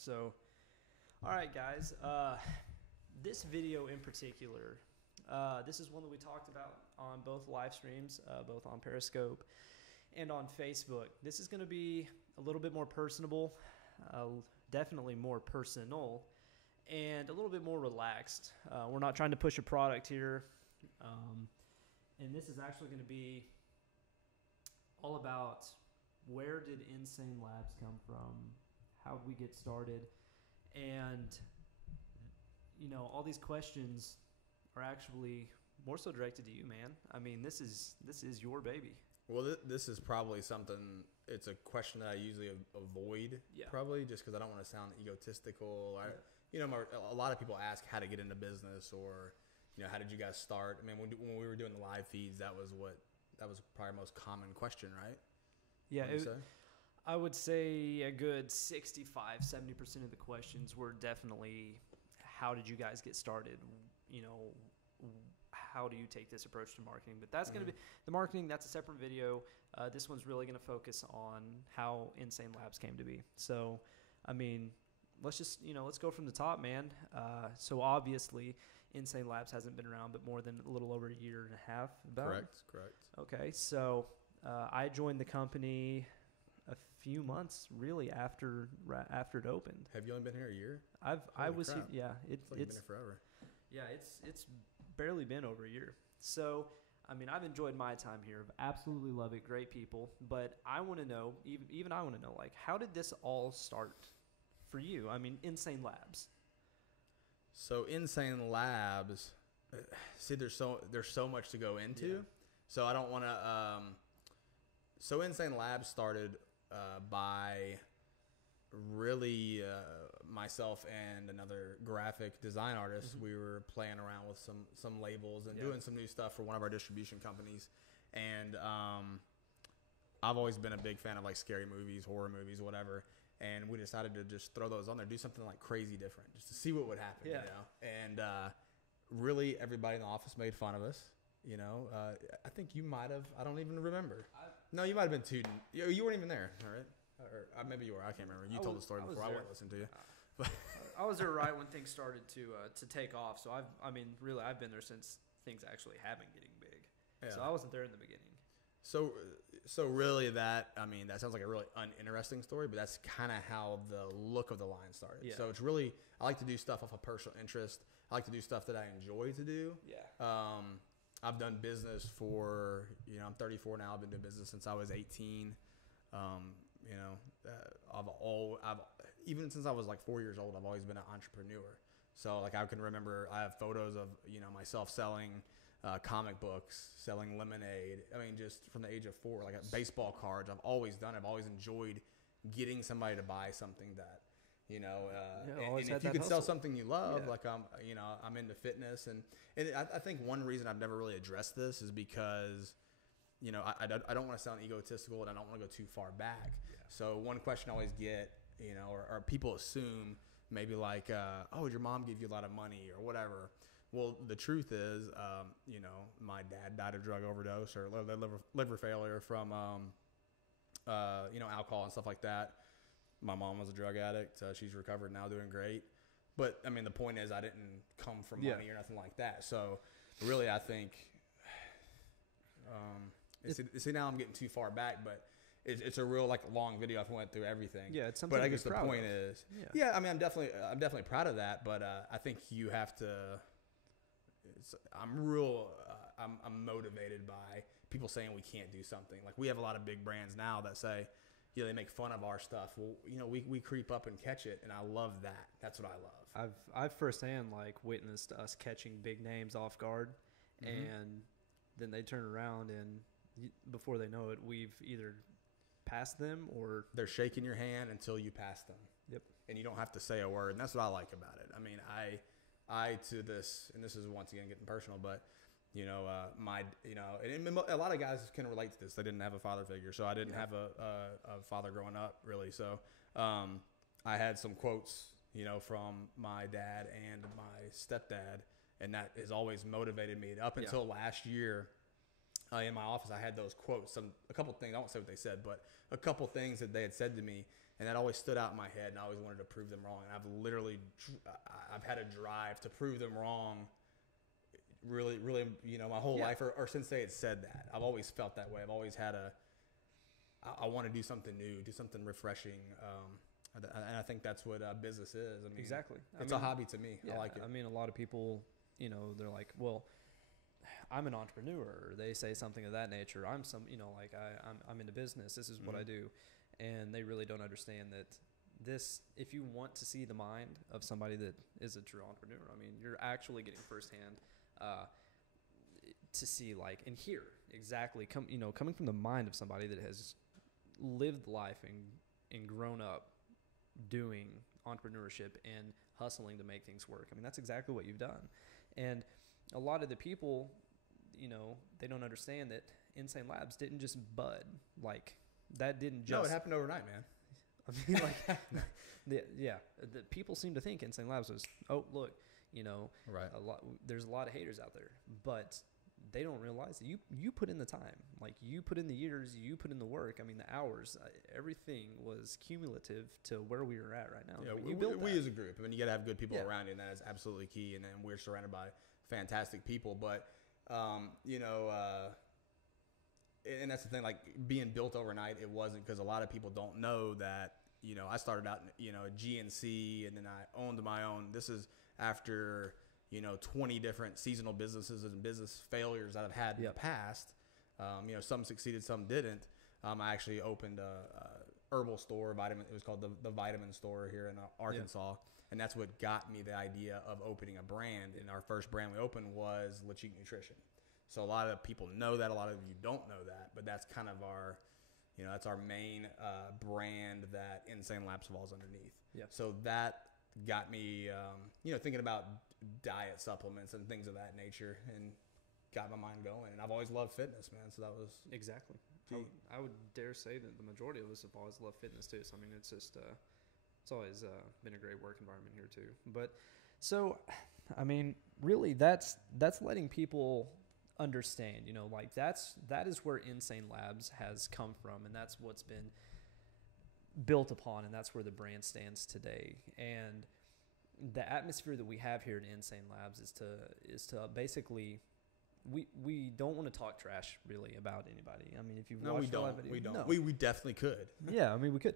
So, all right, guys. This video in particular, this is one that we talked about on both live streams, both on Periscope and on Facebook. This is going to be a little bit more personable, definitely more personal, and a little bit more relaxed. We're not trying to push a product here. And this is actually going to be all about where did Insane Labz come from, how did we get started, and all these questions are actually more so directed to you, man. I mean, this is your baby. Well, this is probably something. It's a question that I usually avoid, probably just because I don't want to sound egotistical. A lot of people ask how to get into business, or how did you guys start? I mean, when we were doing the live feeds, that was probably our most common question, right? Yeah, I would say a good 65-70% of the questions were definitely, how did you guys get started? How do you take this approach to marketing? But that's going to be the marketing. That's a separate video. This one's really going to focus on how Insane Labz came to be. So, I mean, let's just, let's go from the top, man. So obviously Insane Labz hasn't been around but more than a little over a year and a half. Correct. Okay. So, I joined the company a few months really after it opened. Have you only been here a year? It's like you've been here forever. Yeah, it's barely been over a year. So, I mean, I've enjoyed my time here. I've absolutely love it. Great people. But I want to know, even I want to know, like, how did this all start for you? I mean, Insane Labz. So Insane Labz, see, there's so much to go into. Yeah. So I don't want to. So Insane Labz started by really myself and another graphic design artist. We were playing around with some labels and doing some new stuff for one of our distribution companies. And I've always been a big fan of like scary movies, horror movies, whatever. And we decided to just throw those on there, do something like crazy different, just to see what would happen. And really, everybody in the office made fun of us. I think you might have. I don't even remember. No, you might have been too. You weren't even there, all right? Or maybe you were. I can't remember. You told the story before. I went listen to you. I was there right when things started to take off. So I've been there since things actually have been getting big. Yeah. So I wasn't there in the beginning. So really that sounds like a really uninteresting story, but that's kind of how the look of the line started. Yeah. So it's really, I like to do stuff off of personal interest. I like to do stuff that I enjoy to do. Yeah. I've done business for, I'm 34 now. I've been doing business since I was 18. Even since I was like 4 years old, I've always been an entrepreneur. So like I can remember, I have photos of, myself selling comic books, selling lemonade. I mean, just from the age of 4, like baseball cards. I've always enjoyed getting somebody to buy something that, and if you could sell something you love, like I'm into fitness, and I think one reason I've never really addressed this is because, I don't want to sound egotistical and I don't want to go too far back. Yeah. So one question I always get, or people assume maybe like, oh, did your mom give you a lot of money or whatever? Well, the truth is, my dad died of drug overdose or liver failure from, alcohol and stuff like that. My mom was a drug addict. She's recovered now, doing great. But, I mean, the point is I didn't come from money or nothing like that. So, really, I think see, now I'm getting too far back, but it's a real, like, long video if I went through everything. Yeah, it's something But I guess the point is, I mean, I'm definitely proud of that, but I think you have to – I'm motivated by people saying we can't do something. Like, we have a lot of big brands now that say – they make fun of our stuff. Well, we creep up and catch it, and I love that. That's what I love. I've firsthand witnessed us catching big names off guard, and then they turn around and before they know it, we've either passed them or they're shaking your hand until you pass them. Yep. And you don't have to say a word, and that's what I like about it. I mean, I to this, and this is once again getting personal, but. And a lot of guys can relate to this. They didn't have a father figure, so I didn't have a father growing up, really. So I had some quotes, from my dad and my stepdad, and that has always motivated me. Up until last year, in my office, I had those quotes. A couple things, I won't say what they said, but a couple things that they had said to me, And that always stood out in my head, and I always wanted to prove them wrong. And I've had a drive to prove them wrong really, really, my whole life, or since they had said that. I've always felt that way. I've always had I want to do something new, do something refreshing. And I think that's what business is. I mean, exactly. It's a hobby to me. Yeah, I like it. I mean, a lot of people, they're like, well, I'm an entrepreneur. They say something of that nature. I'm I'm into business. This is what I do. And they really don't understand that if you want to see the mind of somebody that is a true entrepreneur, I mean, you're actually getting firsthand to see and hear exactly coming from the mind of somebody that has lived life and grown up doing entrepreneurship and hustling to make things work. I mean, that's exactly what you've done. And a lot of the people, they don't understand that Insane Labz didn't just bud. That didn't just... No, it happened overnight, man. I mean, the people seem to think Insane Labz was, oh, look, right. There's a lot of haters out there, but they don't realize that you put in the time, you put in the years, you put in the work. I mean, the hours, everything was cumulative to where we are at right now. Yeah, we as a group, I mean, you got to have good people around you, and that is absolutely key. And then we're surrounded by fantastic people, but and that's the thing, being built overnight, it wasn't, because a lot of people don't know that, I started out, at GNC, and then I owned my own. This is after, 20 different seasonal businesses and business failures that I've had in the past. Some succeeded, some didn't. I actually opened a herbal store, it was called the Vitamin Store here in Arkansas. And that's what got me the idea of opening a brand. And our first brand we opened was Lachique Nutrition. So a lot of people know that, a lot of you don't know that, but that's kind of our, that's our main brand that Insane Labz falls underneath. Yeah. So that got me, thinking about diet supplements and things of that nature, and got my mind going. And I've always loved fitness, man. So that was exactly. I would dare say that the majority of us have always loved fitness too. So I mean, it's just it's always been a great work environment here too. But so, I mean, really, that's letting people understand, that is where Insane Labz has come from, and that's what's been built upon, and that's where the brand stands today. And the atmosphere that we have here at Insane Labz is to basically, we don't want to talk trash really about anybody. I mean, if you've watched our video, we don't. We definitely could. Yeah, I mean, we could.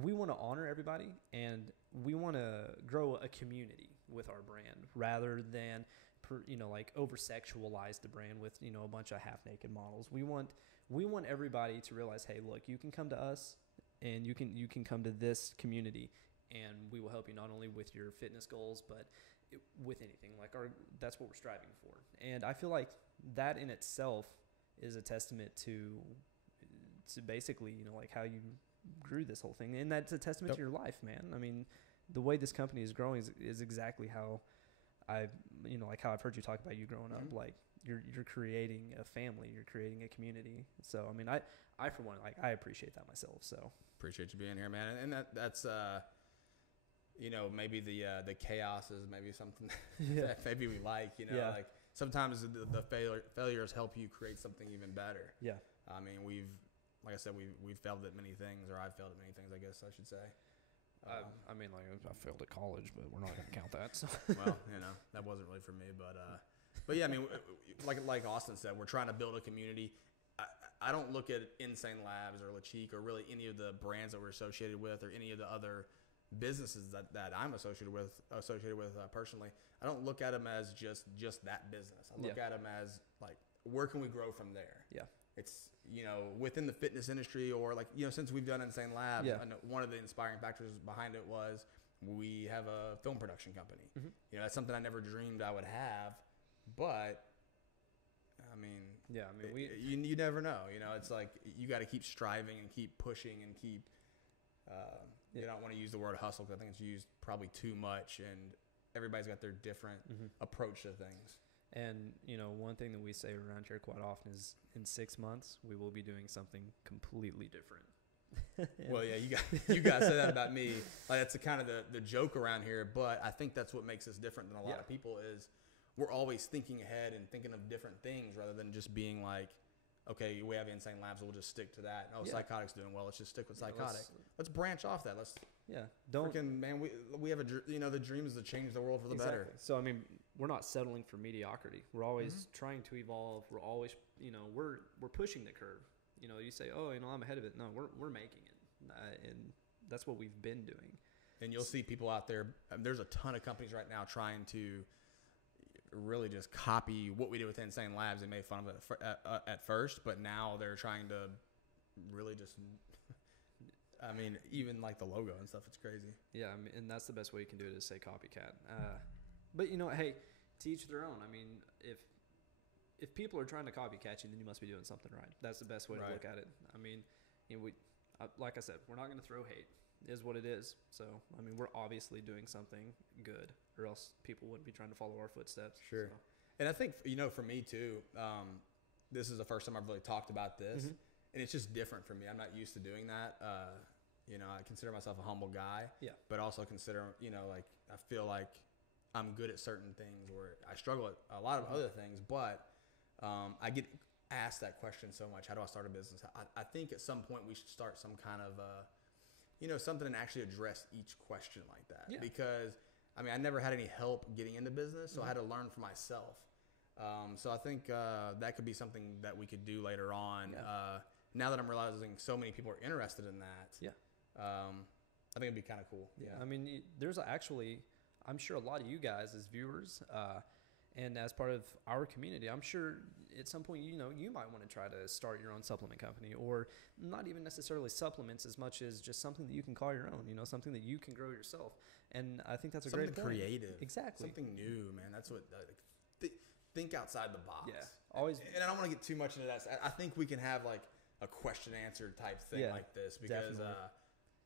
We want to honor everybody, and we want to grow a community with our brand rather than over-sexualize the brand with, a bunch of half-naked models. We want everybody to realize, hey, look, you can come to us, and you can come to this community, and we will help you not only with your fitness goals, but with anything. That's what we're striving for. And I feel like that in itself is a testament to basically, how you grew this whole thing. And that's a testament to your life, man. I mean, the way this company is growing is exactly how how I've heard you talk about you growing up. You're creating a family, you're creating a community. So, I mean, I for one, I appreciate that myself. So appreciate you being here, man. And that's maybe the chaos is maybe something that maybe we like, sometimes the failures help you create something even better. Yeah. I mean, like I said, we've failed at many things, or I've failed at many things, I guess I should say. I mean, I failed at college, but we're not going to count that. So. Well, that wasn't really for me, but yeah, I mean, like Austin said, we're trying to build a community. I don't look at Insane Labz or Lachique or really any of the brands that we're associated with, or any of the other businesses that I'm associated with personally. I don't look at them as just that business. I look at them as where can we grow from there? Yeah. It's, within the fitness industry, or since we've done Insane Labz, I know one of the inspiring factors behind it was we have a film production company. Mm-hmm. That's something I never dreamed I would have, but I mean, you never know. It's you got to keep striving and keep pushing and keep. You don't want to use the word hustle, because I think it's used probably too much, and everybody's got their different approach to things. And, one thing that we say around here quite often is in 6 months, we will be doing something completely different. Well, yeah, you guys say that about me. That's kind of the joke around here, but I think that's what makes us different than a lot of people is we're always thinking ahead and thinking of different things rather than just being okay, we have Insane Labz, we'll just stick to that. Oh, Psychotic's doing well, let's just stick with Psychotic. Let's branch off that. Man, we have the dream is to change the world for the better. So I mean, we're not settling for mediocrity. We're always trying to evolve. We're always, we're pushing the curve. You say, oh, I'm ahead of it. No, we're making it, and that's what we've been doing. And you'll see people out there. There's a ton of companies right now trying to really just copy what we did with Insane Labz. They made fun of it at first, but now they're trying to really just. I mean, even like the logo and stuff, it's crazy. Yeah, I mean, and that's the best way you can do it is say copycat. But hey, to each their own. I mean, if people are trying to copycat you, then you must be doing something right. That's the best way to look at it. I mean, like I said, we're not going to throw hate. It is what it is. So, I mean, we're obviously doing something good, or else people wouldn't be trying to follow our footsteps. Sure. So. And I think, for me too, this is the first time I've really talked about this. And it's just different for me. I'm not used to doing that. I consider myself a humble guy. Yeah. But also consider, I feel like I'm good at certain things where I struggle at a lot of other things. But I get asked that question so much. How do I start a business? I think at some point we should start some kind of, something and actually address each question like that. Yeah. Because, I mean, I never had any help getting into business, so I had to learn for myself. So I think that could be something that we could do later on. Yeah. Now that I'm realizing so many people are interested in that, I think it'd be kind of cool. Yeah, I mean, there's actually, I'm sure a lot of you guys as viewers and as part of our community, I'm sure at some point, you might want to try to start your own supplement company, or not even necessarily supplements as much as just something that you can call your own, something that you can grow yourself. And I think that's a great point. Something creative. Exactly. Something new, man. That's what, think outside the box. Yeah. Always. And I don't want to get too much into that. I think we can have like a question answer type thing like this, because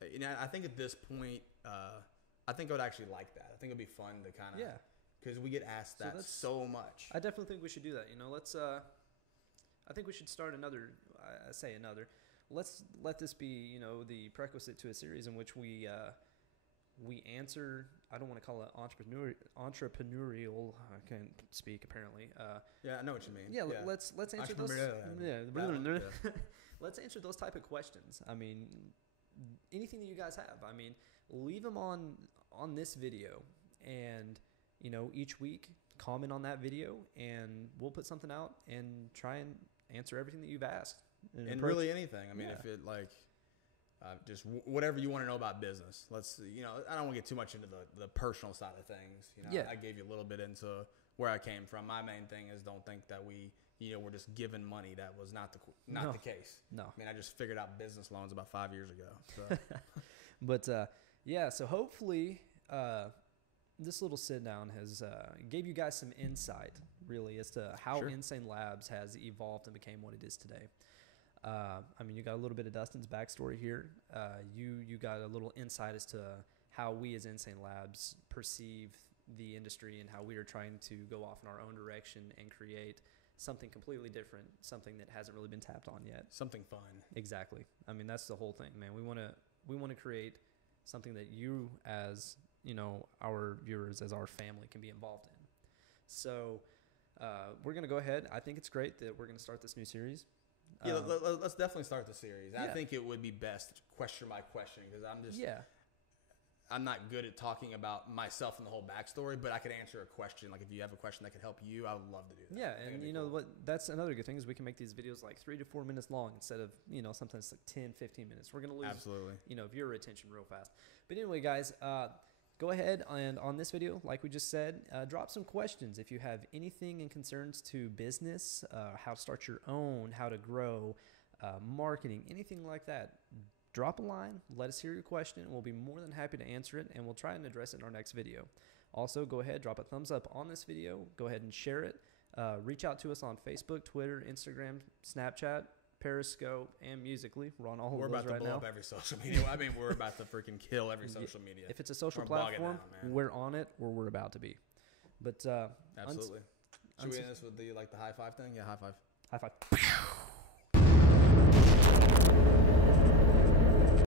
I think at this point, I think I would actually like that. I think it'd be fun to kind of, because we get asked that so much. I definitely think we should do that. Let's. I think we should start another. Let's let this be, the prerequisite to a series in which we answer. I don't want to call it entrepreneurial. I can't speak apparently. Yeah, I know what you mean. Yeah, let's answer those. Let's answer those type of questions. I mean, anything that you guys have. I mean, leave them on this video, and each week comment on that video, and we'll put something out and try and answer everything that you've asked. And really anything. I mean, if it just whatever you want to know about business. Let's, I don't want to get too much into the personal side of things. I gave you a little bit into where I came from. My main thing is don't think that we're just giving money. That was not the case. No. I mean, I just figured out business loans about 5 years ago. So. But so hopefully this little sit down has gave you guys some insight, really, as to how Insane Labz has evolved and became what it is today. I mean, you got a little bit of Dustin's backstory here. You got a little insight as to how we as Insane Labz perceive the industry and how we are trying to go off in our own direction and create something completely different, something that hasn't really been tapped on yet. Something fun. Exactly. I mean, that's the whole thing, man. We want to create something that you, as our viewers, as our family, can be involved in. So we're gonna go ahead. I think it's great that we're gonna start this new series. Yeah, let's definitely start the series. I think it would be best question by question, because I'm not good at talking about myself and the whole backstory, but I could answer a question. Like if you have a question that could help you, I would love to do that. Yeah, and you know what? That's another good thing is we can make these videos like 3 to 4 minutes long instead of sometimes like 10, 15 minutes. We're gonna lose viewer attention real fast. But anyway, guys, go ahead and on this video, like we just said, drop some questions if you have anything in concerns to business, how to start your own, how to grow, marketing, anything like that. Drop a line, let us hear your question, and we'll be more than happy to answer it, and we'll try and address it in our next video. Also, go ahead, drop a thumbs up on this video. Go ahead and share it. Reach out to us on Facebook, Twitter, Instagram, Snapchat, Periscope, and Musical.ly. We're on all of those right now. We're about to blow up every social media. I mean, we're about to freaking kill every social media. If it's a social platform, we're on it, or we're about to be. But absolutely. Should we end this with the high five thing? Yeah, high five. High five.